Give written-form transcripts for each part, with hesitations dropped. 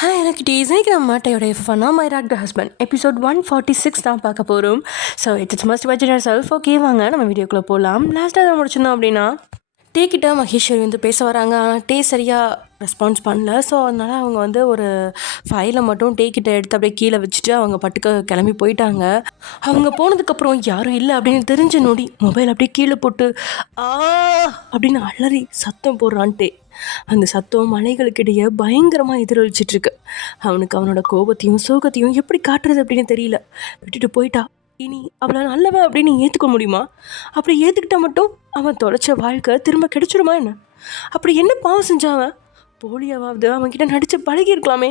எனக்கு இன்னைக்கு நம்ம மாட்டையோட ஃபன்னா மை ராக்டர் ஹஸ்பண்ட் எபிசோட் 146 தான் பார்க்க போகிறோம். So it's must watch your self. Okay, வாங்க நம்ம வீடியோக்குள்ளே போகலாம். லாஸ்ட்டாக தான் முடிச்சிருந்தோம் அப்படின்னா டேக்கிட்ட மகேஸ்வரி வந்து பேச வராங்க. ஆனால் டே சரியாக ரெஸ்பான்ஸ் பண்ணல. ஸோ அதனால் அவங்க வந்து ஒரு ஃபைலை மட்டும் டேக்கிட்ட எடுத்து அப்படியே கீழே வச்சுட்டு அவங்க பட்டுக்கு கிளம்பி போயிட்டாங்க. அவங்க போனதுக்கப்புறம் யாரும் இல்லை அப்படின்னு தெரிஞ்ச நொடி மொபைல் அப்படியே கீழே போட்டு அப்படின்னு அலறி சத்தம் போடுறான் டே. அந்த சத்தம் மலைகளுக்கிடையே பயங்கரமாக எதிரொலிச்சிட்ருக்கு. அவனுக்கு அவனோட கோபத்தையும் சோகத்தையும் எப்படி காட்டுறது அப்படின்னு தெரியல. விட்டுட்டு போயிட்டா. இனி அவளை நல்லவ அப்படின்னு ஏற்றுக்க முடியுமா? அப்படி ஏற்றுக்கிட்டா மட்டும் அவன் தொலைச்ச வாழ்க்கை திரும்ப கிடைச்சிடுமா என்ன? அப்படி என்ன பாவம் செஞ்சாவன்? போலியாவது அவன்கிட்ட நடித்து பழகியிருக்கலாமே.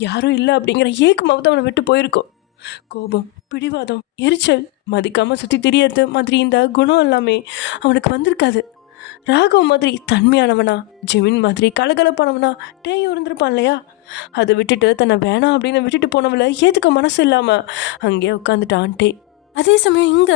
யாரும் இல்லை அப்படிங்கிற ஏக்கமாவது அவனை விட்டு போயிருக்கோம். கோபம், பிடிவாதம், எரிச்சல், மதிக்காமல் சுற்றி தெரியறது மாதிரி இந்த குணம் எல்லாமே அவனுக்கு வந்திருக்காது. ராகவ் மாதிரி தன்மையானவனா, ஜெமின் மாதிரி கலகலப்பானவனா டேயும் இருந்திருப்பான் இல்லையா? அதை விட்டுட்டு தன்னை வேணாம் அப்படின்னு விட்டுட்டு போனவளை ஏத்துக்க மனசு இல்லாம அங்கேயே உட்காந்துட்டான் டே. அதே சமயம் இங்க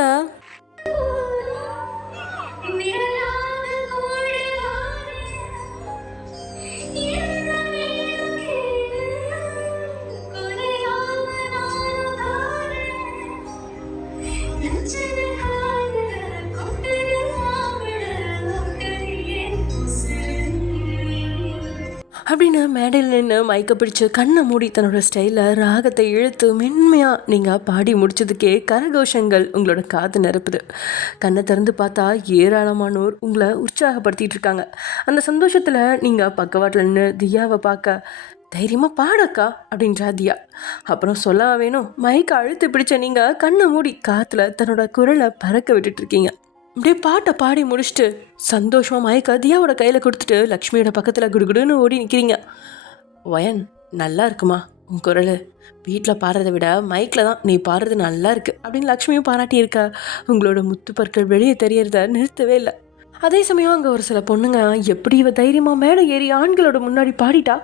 அப்படின்னு மேடையில் நின்று மயக்க பிடிச்சு கண்ணை மூடி தன்னோட ஸ்டைலில் ராகத்தை இழுத்து மென்மையாக நீங்கள் பாடி முடிச்சதுக்கே கரகோஷங்கள் உங்களோட காது நிரப்புது. கண்ணை திறந்து பார்த்தா ஏராளமானோர் உங்களை உற்சாகப்படுத்திகிட்டு இருக்காங்க. அந்த சந்தோஷத்தில் நீங்கள் பக்கவாட்டில் நின்று தியாவை பார்க்க தைரியமாக பாடக்கா அப்படின்றா தியா. அப்புறம் சொல்ல வேணும், மைக்கை அழுத்து பிடிச்ச நீங்கள் கண்ணை மூடி காற்றுல தன்னோட குரலை பறக்க விட்டுட்ருக்கீங்க. அப்படியே பாட்டை பாடி முடிச்சுட்டு சந்தோஷமாக மயக்க தியாவோட கையில் கொடுத்துட்டு லக்ஷ்மியோட பக்கத்தில் குடுகுடுன்னு ஓடி நிற்கிறீங்க. வயன், நல்லா இருக்குமா உன் குரல்? வீட்டில் பாடுறதை விட மைக்கில் தான் நீ பாடுறது நல்லா இருக்கு அப்படின்னு லக்ஷ்மியும் பாராட்டியிருக்கா. உங்களோட முத்து பற்கள் வெளியே தெரியறத நிறுத்தவே இல்லை. அதே சமயம் அங்கே ஒரு சில பொண்ணுங்க எப்படி இவ தைரியமாக மேலே ஏறி ஆண்களோட முன்னாடி பாடிட்டா,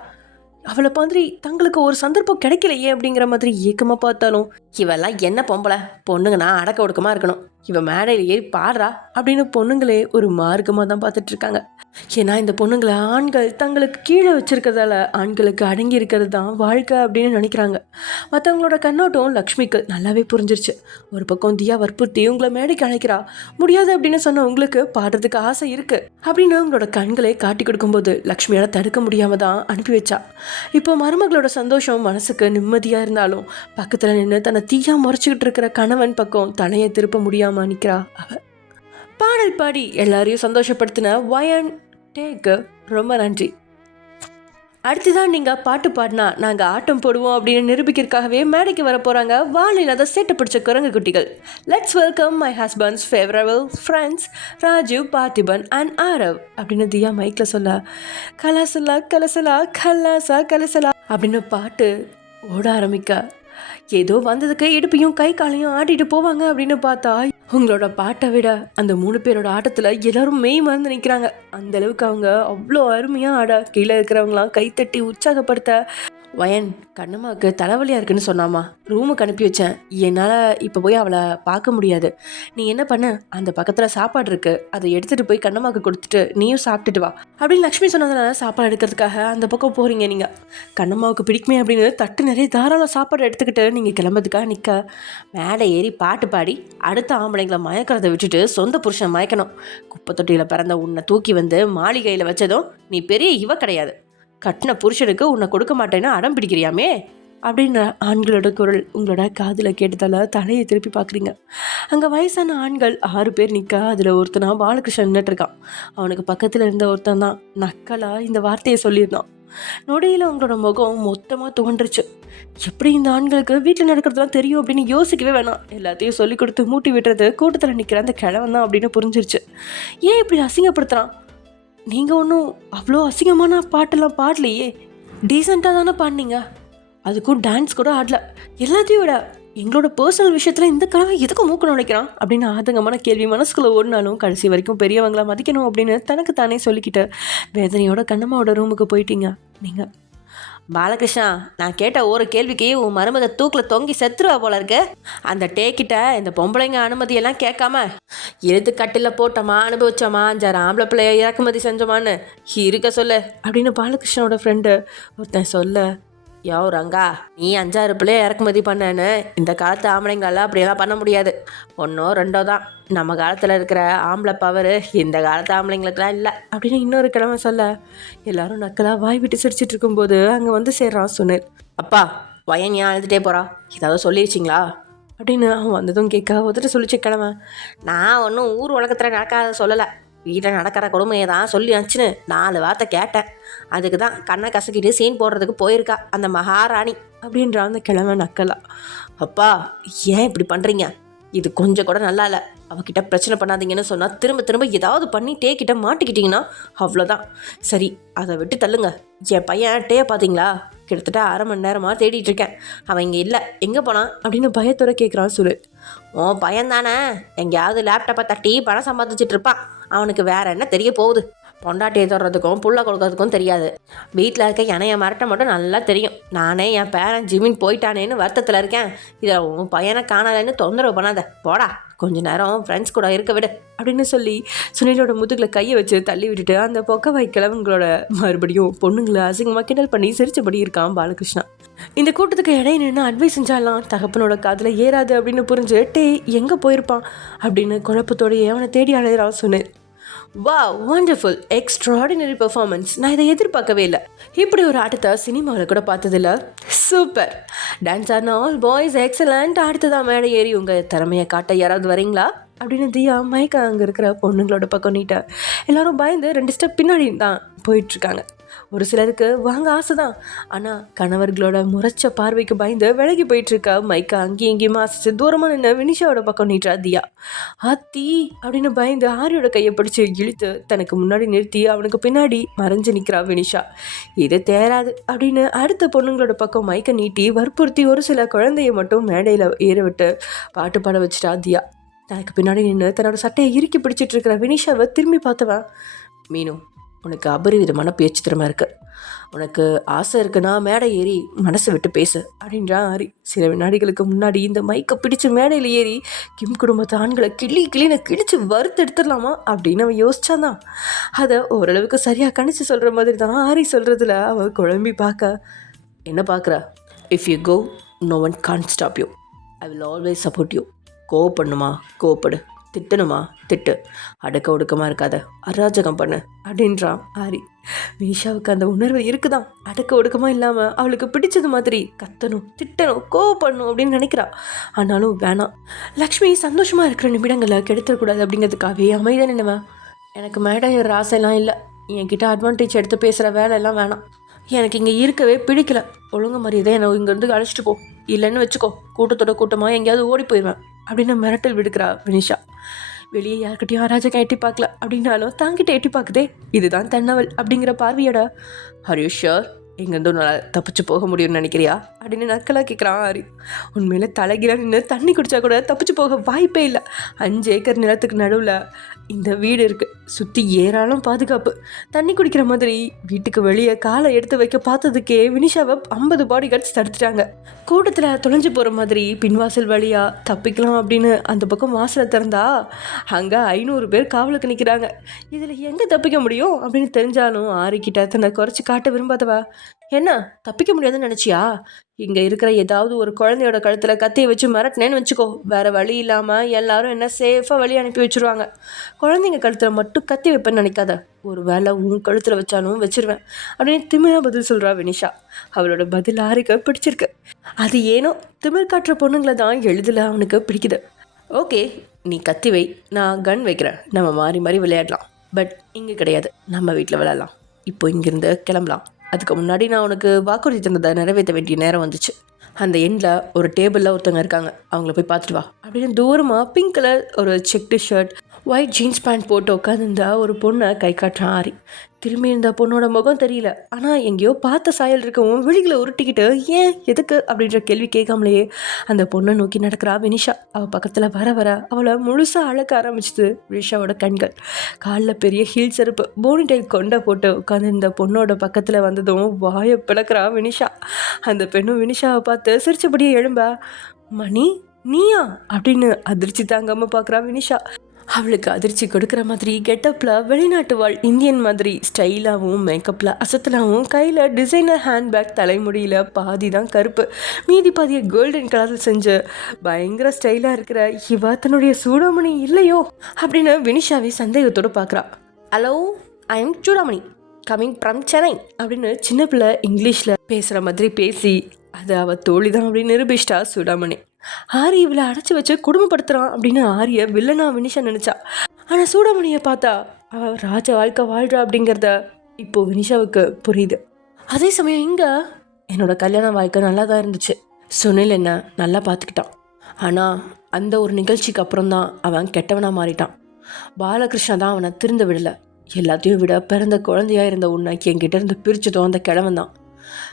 அவளை மாதிரி தங்களுக்கு ஒரு சந்தர்ப்பம் கிடைக்கலையே அப்படிங்கிற மாதிரி ஏக்கமாக பார்த்தாலும் இவெல்லாம் என்ன பொம்பளை, பொண்ணுங்கன்னா அடக்க ஒடுக்கமாக இருக்கணும், இவன் மேடையில் ஏறி பாடுறா அப்படின்னு பொண்ணுங்களே ஒரு மார்க்கமாக தான் பார்த்துட்ருக்காங்க. ஏன்னா இந்த பொண்ணுங்களை ஆண்கள் தங்களுக்கு கீழே வச்சுருக்கிறதால ஆண்களுக்கு அடங்கி இருக்கிறது தான் வாழ்க்கை அப்படின்னு நினைக்கிறாங்க. மற்றவங்களோட கண்ணோட்டம் லக்ஷ்மிக்கு நல்லாவே புரிஞ்சிருச்சு. ஒரு பக்கம் தியா வற்புறுத்தி உங்களை மேடைக்கு அழைக்கிறா. முடியாது அப்படின்னு சொன்ன உங்களுக்கு பாடுறதுக்கு ஆசை இருக்குது அப்படின்னு உங்களோட கண்களை காட்டி கொடுக்கும்போது லக்ஷ்மியால் தடுக்க முடியாமல் தான் அனுப்பி வச்சா. இப்போ மருமகளோட சந்தோஷம் மனசுக்கு நிம்மதியாக இருந்தாலும் பக்கத்தில் நின்று தன்னை தீயா முறைச்சிக்கிட்டு இருக்கிற கணவன் பக்கம் தலையை திருப்ப முடியாமல் நிற்கிறா அவ. பாடல் பாடி எல்லாரையும் சந்தோஷப்படுத்தின வயன் டேக்கு ரொம்ப நன்றி. அடுத்துதான் நீங்கள் பாட்டு பாடினா நாங்கள் ஆட்டம் போடுவோம் அப்படின்னு நிரூபிக்கிறதுக்காகவே மேடைக்கு வர போகிறாங்க வாழில்லாத சேட்டை பிடிச்ச குரங்கு குட்டிகள். Let's welcome my husband's favourable friends Rajiv, Parthiban and Aarav அப்படின்னு தியா மைக்கில் சொல்ல கலசலா கலசலா கலாசா கலசலா அப்படின்னு பாட்டு ஓட ஆரம்பிக்க ஏதோ வந்ததுக்கு இடுப்பையும் கை காலையும் ஆட்டிட்டு போவாங்க அப்படின்னு பார்த்தா உங்களோட பாட்டை விட அந்த 3 பேரோட ஆட்டத்தில் எல்லாரும் மெய் மறந்து நிற்கிறாங்க. அந்த அளவுக்கு அவங்க அவ்வளோ அருமையாக ஆட கீழே இருக்கிறவங்களாம் கைத்தட்டி உற்சாகப்படுத்த வயன் கண்ணம்மாவுக்கு தலைவலியாக இருக்குன்னு சொன்னாமா, ரூமுக்கு அனுப்பி வச்சேன். என்னால் இப்போ போய் அவளை பார்க்க முடியாது. நீ என்ன பண்ண, அந்த பக்கத்தில் சாப்பாடு இருக்குது, அதை எடுத்துகிட்டு போய் கண்ணம்மாவுக்கு கொடுத்துட்டு நீயும் சாப்பிட்டுட்டு வா அப்படின்னு லக்ஷ்மி சொன்னதுனால சாப்பாடு எடுக்கிறதுக்காக அந்த பக்கம் போகிறீங்க. நீங்கள் கண்ணம்மாவுக்கு பிடிக்குமே அப்படின்னு தட்டு நிறைய தாராளம் சாப்பாடு எடுத்துக்கிட்டு நீங்கள் கிளம்புறதுக்காக நிற்க மேடை ஏறி பாட்டு பாடி அடுத்த ஆம்பளைங்களை மயக்கிறத விட்டுட்டு சொந்த புருஷன் மயக்கணும். குப்பை தொட்டியில் பிறந்த உன்னை தூக்கி வந்து மாளிகையில் வச்சதும் நீ பெரிய இவ கிடையாது, கட்டின புருஷனுக்கு உன்னை கொடுக்க மாட்டேன்னு அடம் பிடிக்கிறியாமே அப்படின்ற ஆண்களோட குரல் உங்களோட காதில் கேட்டதால தலையை திருப்பி பார்க்குறீங்க. அங்கே வயசான ஆண்கள் 6 பேர் நிற்க அதில் ஒருத்தனா பாலகிருஷ்ணன் நின்றுட்டுருக்கான். அவனுக்கு பக்கத்தில் இருந்த ஒருத்தன் தான் நக்கலாக இந்த வார்த்தையை சொல்லியிருந்தான். நொடியில் உங்களோட முகம் மொத்தமாக தோன்றுச்சு. எப்படி இந்த ஆண்களுக்கு வீட்டில் நடக்கிறதுலாம் தெரியும் அப்படின்னு யோசிக்கவே வேணாம். எல்லாத்தையும் சொல்லி கொடுத்து மூட்டி விட்டுறது கூட்டத்தில் நிற்கிற அந்த கிழவன் தான் அப்படின்னு புரிஞ்சிருச்சு. ஏன் இப்படி அசிங்கப்படுத்துகிறான்? நீங்கள் ஒன்றும் அவ்வளோ அசிங்கமான பாட்டெல்லாம் பாடலையே, டீசெண்டாக தானே பாடினீங்க, அதுக்கும் டான்ஸ் கூட ஆடல. எல்லாத்தையும் விட எங்களோட பர்சனல் விஷயத்தில் இந்த கனவை எதுக்கு மூக்க நுழைக்கிறான் அப்படின்னு ஆதங்கமான கேள்வி மனசுக்குள்ளே ஓடினாலும் கடைசி வரைக்கும் பெரியவங்களை மதிக்கணும் அப்படின்னு தனக்கு தானே சொல்லிக்கிட்டு வேதனையோட கண்ணம்மாவோட ரூமுக்கு போயிட்டீங்க. நீங்கள் பாலகிருஷ்ணா, நான் கேட்ட ஒரு கேள்விக்கு உன் மருமக தூக்கில் தொங்கி செத்துருவா போல இருக்கு. அந்த டேக்கிட்ட இந்த பொம்பளைங்க அனுமதியெல்லாம் கேட்காம எழுத்து கட்டில் போட்டோமா, அனுபவிச்சோமா, 5 ஆம்பளை பிள்ளைய இறக்குமதி செஞ்சோமான்னு இருக்க சொல்லு அப்படின்னு பாலகிருஷ்ணனோட ஃப்ரெண்டு ஒருத்தன் சொல்ல யோ ரங்கா, நீ 5-6 பிள்ளைய இறக்குமதி பண்ணேன்னு இந்த காலத்து ஆம்பளைங்களால அப்படியெல்லாம் பண்ண முடியாது. ஒன்றோ ரெண்டோ தான். நம்ம காலத்தில் இருக்கிற ஆம்பளை பவர் இந்த காலத்து ஆம்பளைங்களுக்குலாம் இல்லை அப்படின்னு இன்னொரு கிழமை சொல்ல எல்லாரும் நக்கலாக வாய் விட்டு சிரிச்சிட்டு இருக்கும்போது அங்கே வந்து சேர்றான் சுனில். அப்பா, வயன் ஏன் அழுதுகிட்டே போகிறா? ஏதாவது சொல்லிடுச்சிங்களா அப்படின்னு அவன் வந்ததும் கேட்க உதட்டு சொல்லிச்சு கிழமை. நான் ஒன்றும் ஊர் உலகத்தில் நடக்காத சொல்லலை, வீட்டில் நடக்கிற கொடுமையை தான் சொல்லி அனுச்சுன்னு 4 வார்த்தை கேட்டேன். அதுக்கு தான் கண்ணை கசக்கிட்டு சீன் போடுறதுக்கு போயிருக்கா அந்த மகாராணி அப்படின்றா அந்த கிழமை நக்கலா. அப்பா, ஏன் இப்படி பண்ணுறீங்க? இது கொஞ்சம் கூட நல்லா இல்லை. அவகிட்ட பிரச்சனை பண்ணாதீங்கன்னு சொன்னால் திரும்ப திரும்ப ஏதாவது பண்ணி கிட்ட மாட்டிக்கிட்டிங்கன்னா அவ்வளோதான். சரி, அதை விட்டு தள்ளுங்க. என் பையன் பார்த்தீங்களா? கிட்டத்தட்ட 1/2 மணி நேரமாக தேடிட்டு இருக்கேன். அவன் இங்கே இல்லை, எங்கே போனான் அப்படின்னு பயத்தோட கேட்குறான் சுனில். உன் பையன் தானே எங்கேயாவது லேப்டாப்பை தட்டி பணம் சம்பாதிச்சுட்டு இருப்பான். அவனுக்கு வேற என்ன தெரிய போகுது? பொண்டாட்டியை தொடுறதுக்கும் புள்ள கொடுக்கறதுக்கும் தெரியாது. வீட்டில் இருக்க எனைய மிரட்ட மட்டும் நல்லா தெரியும். நானே என் பேரன் ஜிமின் போயிட்டானேன்னு வருத்தத்தில் இருக்கேன். இதை உன் பையனை காணலைன்னு தொந்தரவு பண்ணாத, போடா, கொஞ்ச நேரம் ஃப்ரெண்ட்ஸ் கூட இருக்க விடு அப்படின்னு சொல்லி சுனிலோட முதுகில் கையை வச்சு தள்ளி விட்டுட்டு அந்த பொக்க வைக்கிழவங்களோட மறுபடியும் பொண்ணுங்களை அசிங்கமாக கிண்டல் பண்ணி சிரிச்சபடி இருக்கான் பாலகிருஷ்ணா. இந்த கூட்டத்துக்கு இடையே நின்று அட்வைஸ் செஞ்சாலாம் தகப்பனோட காதில் ஏறாது அப்படின்னு புரிஞ்சு எங்கே போயிருப்பான் அப்படின்னு குழப்பத்தோடையே அவனை தேடி அலையிறான் Sunil. Wow, wonderful, extraordinary performance. நான் இதை எதிர்பார்க்கவே இல்லை. இப்படி ஒரு ஆட்டத்தை சினிமாவில் கூட பார்த்ததில்ல. சூப்பர் டான்ஸ் ஆடின ஆல் பாய்ஸ் எக்ஸலண்ட். அடுத்ததான் மேடை ஏறி உங்கள் திறமையை காட்ட யாராவது வரீங்களா அப்படின்னு தியா மைக்கா அங்கே இருக்கிற பொண்ணுங்களோட பக்கம் நீட்டா. எல்லாரும் பயந்து 2 ஸ்டெப் பின்னாடி தான் போயிட்டுருக்காங்க. ஒரு சிலருக்கு வாங்க ஆசை தான், ஆனால் கணவர்களோட முறைச்ச பார்வைக்கு பயந்து விலகி போயிட்டுருக்கா மைக்கா அங்கேயும் இங்கேயுமா ஆசிச்சு தூரமாக நின்று வினிஷாவோட பக்கம் நீட்டா தியா. ஆத்தி அப்படின்னு பயந்து ஆரியோட கையை பிடிச்சி இழுத்து தனக்கு முன்னாடி நிறுத்தி அவனுக்கு பின்னாடி மறைஞ்சு நிற்கிறா வினிஷா. இது தேராது அப்படின்னு அடுத்த பொண்ணுங்களோட பக்கம் மைக்கை நீட்டி வற்புறுத்தி ஒரு சில குழந்தைய மட்டும் மேடையில் ஏற விட்டு பாட்டு பாட வச்சுட்டா தியா. தனக்கு பின்னாடி நின்று தன்னோட சட்டையை இறுக்கி பிடிச்சிட்டு இருக்கிற வினிஷாவை திரும்பி பார்த்தவன், மீனு, உனக்கு அபரிவிதமான பேச்சு திறமை இருக்கு. உனக்கு ஆசை இருக்குன்னா மேடை ஏறி மனசை விட்டு பேசு அப்படின்றான் ஆரி. சில வினாடிகளுக்கு முன்னாடி இந்த மைக்கை பிடிச்சி மேடையில் ஏறி கிம் குடும்பத்து ஆண்களை கிளின்னு கிழிச்சு வறுத்து எடுத்துடலாமா அப்படின்னு அவன் யோசிச்சாதான். அதை ஓரளவுக்கு சரியாக கணிச்சு சொல்கிற மாதிரி தான் ஆரி சொல்கிறதுல அவள் குழம்பி பார்க்க, என்ன பார்க்குற? If you go, no one can't stop you. I will always support you. கோவப்படணுமா கோவப்படு, திட்டணுமா திட்டு, அடக்க ஒடுக்கமாக இருக்காத, அராஜகம் பண்ணு அப்படின்றான் ஆரி. வினிஷாவுக்கு அந்த உணர்வு இருக்குதான். அடக்க ஒடுக்கமாக இல்லாமல் அவளுக்கு பிடிச்சது மாதிரி கத்தணும், திட்டணும், கோவப்படணும் அப்படின்னு நினைக்கிறா. ஆனாலும் வேணாம். லக்ஷ்மி சந்தோஷமாக இருக்கிற நிமிடங்களை கெடுத்துடக்கூடாது அப்படிங்கிறதுக்காகவே அமைதியாக நினைவேன். எனக்கு மேடம் ஏற ஆசையெல்லாம் இல்லை. என்கிட்ட அட்வான்டேஜ் எடுத்து பேசுகிற வேலையெல்லாம் வேணாம். எனக்கு இங்கே இருக்கவே பிடிக்கல. ஒழுங்கு மரியாதை என்னை இங்கேருந்து அழைச்சிட்டு போ, இல்லைன்னு வச்சுக்கோ கூட்டத்தோட கூட்டமாக எங்கேயாவது ஓடி போயிடுவேன் அப்படின்னு மிரட்டல் விடுக்கிறா வினிஷா. வெளியே யார்கிட்டையும் அராஜகம் எட்டி பார்க்கல அப்படின்னாலும் தாங்கிட்ட எட்டி பார்க்குதே, இதுதான் தன்னவள் அப்படிங்கிற பார்வையோட. ஆர் யூ ஷுர் எங்கேருந்தோ நல்லா தப்பிச்சு போக முடியும்னு நினைக்கிறியா அப்படின்னு நக்கலாக கேட்குறான் ஆரி. உண்மையில தலைகீழ நின்று தண்ணி குடித்தா கூட தப்பிச்சு போக வாய்ப்பே இல்லை. 5 ஏக்கர் நிலத்துக்கு நடுவில் இந்த வீடு இருக்குது. சுற்றி ஏராளம் பாதுகாப்பு. தண்ணி குடிக்கிற மாதிரி வீட்டுக்கு வெளியே காலை எடுத்து வைக்க பார்த்ததுக்கே வினிஷாவை 50 பாடி கார்ட்ஸ் தடுத்துட்டாங்க. கூட்டத்தில் தொலைஞ்சு போகிற மாதிரி பின்வாசல் வழியாக தப்பிக்கலாம் அப்படின்னு அந்த பக்கம் வாசலை திறந்தா அங்கே 500 பேர் காவலுக்கு நிற்கிறாங்க. இதில் எங்கே தப்பிக்க முடியும் அப்படின்னு தெரிஞ்சாலும் ஆரிக்கிட்ட தன்னை குறைச்சி காட்ட விரும்பாதவா, என்ன தப்பிக்க முடியாதுன்னு நினச்சியா? இங்கே இருக்கிற ஏதாவது ஒரு குழந்தையோட கழுத்தில் கத்தியை வச்சு மிரட்டினேன்னு வச்சுக்கோ, வேறு வழி இல்லாமல் எல்லாரும் என்ன சேஃபாக வழி அனுப்பி வச்சுருவாங்க. குழந்தைங்க கழுத்தில் மட்டும் கத்தி வைப்பேன்னு நினைக்காத, ஒரு வேலை உன் கழுத்தில் வச்சாலும் வச்சிருவேன் அப்படின்னு திமிரா பதில் சொல்கிறா வினிஷா. அவளோட பதில் ஆரிக்கு பிடிச்சிருக்கு. அது ஏனோ திமிர் காட்டுற பொண்ணுங்களை தான் எளிதில் அவனுக்கு பிடிக்குது. ஓகே, நீ கத்தி வை, நான் கன் வைக்கிறேன், நம்ம மாறி மாறி விளையாடலாம். பட் இங்கே கிடையாது, நம்ம வீட்டில் விளையாடலாம். இப்போ இங்கேருந்து கிளம்பலாம். அதுக்கு முன்னாடி நான் உனக்கு வாக்குறுதி தந்ததை நிறைவேற்ற வேண்டிய நேரம் வந்துச்சு. அந்த எண்டில் ஒரு டேபிளில் ஒருத்தவங்க இருக்காங்க, அவங்கள போய் பார்த்துட்டு வா அப்படின்னு தூரமாக பிங்க் கலர் ஒரு checked shirt, white jeans pant போட்டு உட்காந்துருந்தா ஒரு பொண்ணை கை காட்டுறான் ஆரி. திரும்பி இருந்த பொண்ணோட முகம் தெரியல, ஆனால் எங்கேயோ பார்த்த சாயல் இருக்கவும் விழிகளை உருட்டிக்கிட்டு ஏன் எதுக்கு அப்படின்ற கேள்வி கேட்காமலேயே அந்த பொண்ணை நோக்கி நடக்கிறா வினிஷா. அவள் பக்கத்தில் வர வர அவளை முழுசாக அழக்க ஆரம்பிச்சுது வினிஷாவோட கண்கள். காலில் பெரிய ஹீல் செருப்பு, போனிடைல் கொண்டை போட்டு உட்காந்துருந்த பொண்ணோட பக்கத்தில் வந்ததும் வாயை பிளக்கிறா வினிஷா. அந்த பெண்ணும் வினிஷாவை பார்த்து சிரிச்சபடியே எழும்ப, மணி நீயா அப்படின்னு அதிர்ச்சி தாங்காமல் பார்க்குறா வினிஷா. அவளுக்கு அதிர்ச்சி கொடுக்குற மாதிரி கெட்டப்பில் வெளிநாட்டு வாழ் இந்தியன் மாதிரி ஸ்டைலாகவும் மேக்கப்பில் அசத்தலாகவும் கையில் டிசைனர் ஹேண்ட்பேக், தலைமுடியில் பாதி தான் கருப்பு, மீதி பாதியை கோல்டன் கலரில் செஞ்சு பயங்கர ஸ்டைலாக இருக்கிற இவ தன்னுடைய சூடாமணி இல்லையோ அப்படின்னு வினிஷாவை சந்தேகத்தோடு பார்க்குறா. Hello, I am Choodamani, coming from Chennai அப்படின்னு சின்ன பிள்ளை இங்கிலீஷில் பேசுகிற மாதிரி பேசி அது அவள் தோழி தான் அப்படின்னு நிரூபிச்சிட்டா சூடாமணி. ஆரி இவளை அடைச்சி வச்சு குடும்பப்படுத்துகிறான் அப்படின்னு ஆரிய வில்லனா வினிஷா நினச்சா. ஆனால் சூடாமணியை பார்த்தா அவள் ராஜ வாழ்க்கை வாழ்கிறா அப்படிங்கிறத இப்போது வினிஷாவுக்கு புரியுது. அதே சமயம் இங்கே என்னோட கல்யாண வாழ்க்கை நல்லா தான் இருந்துச்சு. சுனில் என்ன நல்லா பார்த்துக்கிட்டான். ஆனால் அந்த ஒரு நிகழ்ச்சிக்கு அப்புறம் தான் அவன் கெட்டவனாக மாறிட்டான். பாலகிருஷ்ணா தான் அவனை திருந்த விடலை. எல்லாத்தையும் விட பிறந்த குழந்தையாக இருந்த உன்னை என்கிட்ட இருந்து பிரிச்சதும் அந்த கிழவன் தான்.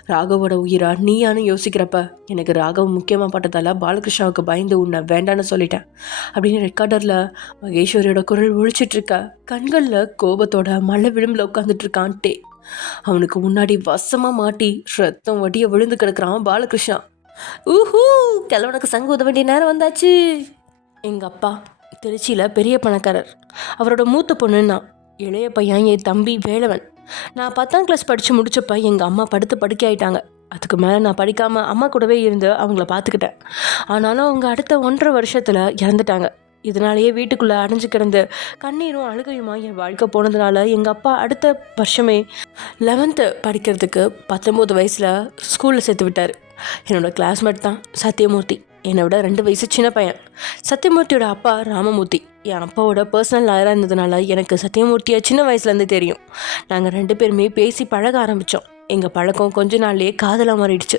ராகவோட உயிரா நீயானு யோசிக்கிறப்ப எனக்கு ராகவ் முக்கியமாக பட்டதால பாலகிருஷ்ணாவுக்கு பயந்து உன்னை வேண்டான்னு சொல்லிட்டேன் அப்படின்னு ரெக்கார்டரில் மகேஸ்வரியோட குரல் ஒழிச்சிட்ருக்க. கண்களில் கோபத்தோட மழை விளிம்பில் உட்காந்துட்டு இருக்கான்ட்டே அவனுக்கு முன்னாடி வசமாக மாட்டி ரத்தம் வட்டியை விழுந்து கிடக்குறான் பாலகிருஷ்ணா. ஊஹூ, கிழவனுக்கு சங்கு உத வேண்டிய நேரம் வந்தாச்சு. எங்கள் அப்பா திருச்சியில் பெரிய பணக்காரர். அவரோட மூத்த பொண்ணுன்னா இளைய பையன் என் தம்பி வேலவன். நான் 10ஆம் கிளாஸ் படித்து முடிச்சப்போ எங்கள் அம்மா படுத்து படுக்கை ஆகிட்டாங்க. அதுக்கு மேலே நான் படிக்காமல் அம்மா கூடவே இருந்து அவங்கள பார்த்துக்கிட்டேன். ஆனாலும் அவங்க அடுத்த 1.5 வருஷத்தில் இறந்துட்டாங்க. இதனாலேயே வீட்டுக்குள்ளே அடைஞ்சு கிடந்து கண்ணீரும் அழுகையுமா என் வாழ்க்கை போனதுனால எங்கள் அப்பா அடுத்த வருஷமே 11th படிக்கிறதுக்கு 19 வயசில் ஸ்கூலில் சேர்த்து விட்டார். என்னோடய கிளாஸ்மேட் தான் சத்யமூர்த்தி, என்னை விட 2 வயசு சின்ன பையன். சத்யமூர்த்தியோட அப்பா ராமமூர்த்தி என் அப்பாவோட பர்சனல் லாயராக இருந்ததுனால எனக்கு சத்யமூர்த்தியை சின்ன வயசுலேருந்து தெரியும். நாங்கள் 2 பேருமே பேசி பழக ஆரம்பித்தோம். எங்கள் பழக்கம் கொஞ்ச நாள்லேயே காதலாக மாறிடுச்சு.